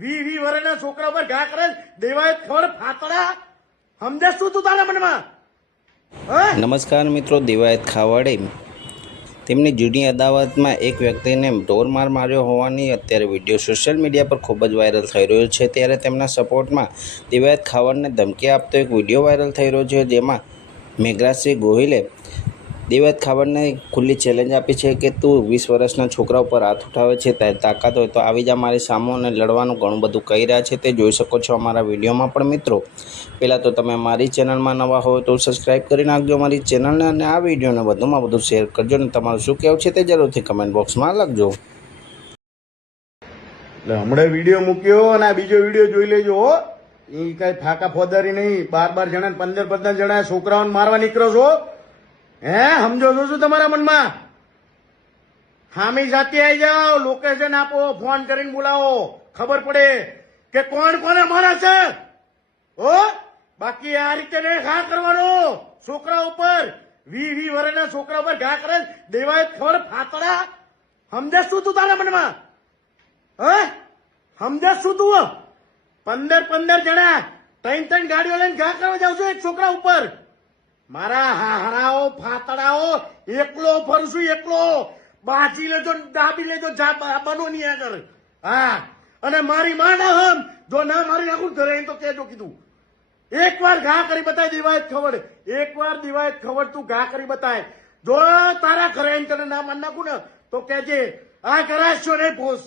વી વી છોકરા પર ઘા કરે દેવાય ખબર ફાતડા. સમજે શું તું તારા મનમાં? નમસ્કાર મિત્રો, દિવાયત ખાવાડે. તેમની જૂની અદાવતમાં એક વ્યક્તિને ઢોરમાર માર્યો હોવાની અત્યારે વીડિયો સોશિયલ મીડિયા પર ખૂબ જ વાયરલ થઈ રહ્યો છે. ત્યારે તેમના સપોર્ટમાં દિવાયત ખાવાડને ધમકી આપતો એક વીડિયો વાયરલ થઈ રહ્યો છે, જેમાં મેઘરાજસિંહ ગોહિલે દિવાયત ખાબડને ખુલ્લી ચેલેન્જ આપી છે કે તું વીસ વર્ષના છોકરા ઉપર હાથ ઉઠાવે છે તાકાત હોય તો આવી જા, મારી સામો અને લડવાનું ઘણું બધું કહી રહ્યા છે, તે જોઈ શકો છો અમારા વિડીયોમાં પણ મિત્રો. પહેલાં તો તમે મારી ચેનલમાં નવા હોય તો સબસ્ક્રાઈબ કરી નાખજો મારી ચેનલને અને આ વિડીયોને વધુમાં વધુ શેર કરજો અને તમારું શું કહેવું છે તે જરૂરથી કમેન્ટ બોક્સમાં લખજો. એટલે હમણાં વીડિયો મૂક્યો અને આ બીજો વીડિયો જોઈ લેજો હો. એ કઈ ફાકા ફોદારી નહીં. બાર બાર જણા પંદર પંદર જણા છોકરાઓને મારવા નીકળો છો. હે સમજો છો શું તમારા મનમાં? હામી જાતે આવી જાઓ લોકેશન આપો ફોન કરીને બોલાવો. ખબર પડે કે કોણ કોને મારા છે? ઓ બાકી આ રીતે ને ઘા કરવાનો. છોકરા ઉપર, વી વી વરના છોકરા ઉપર ઘા કરે દેવાય ખબર ફાતડા સમજે શું તું તારા મનમાં? હે? સમજે શું તું? પંદર પંદર જણા, ત્રણ ત્રણ ગાડીઓ લઈને ઘા કરવા જાવ છો એક છોકરા ઉપર. મારા હાહરાઓ, ફાતડાઓ, એકલો ફરશું, એકલો. બાજી લેજો દાબી લેજો બનો નહીં આગળ. હા. અને મારી માં હમ જો ના મારી નાખું ઘરે એમ તો કેજો કીધું. એક વાર ઘા કરી બતાય દિવાયત ખબર. એક વાર દિવાયત ખબર તું ઘા કરી બતાય. જો તારા ઘરે એમ તને ના માન નાખું ને, તો કેજે આ કરાશો રે ફોસ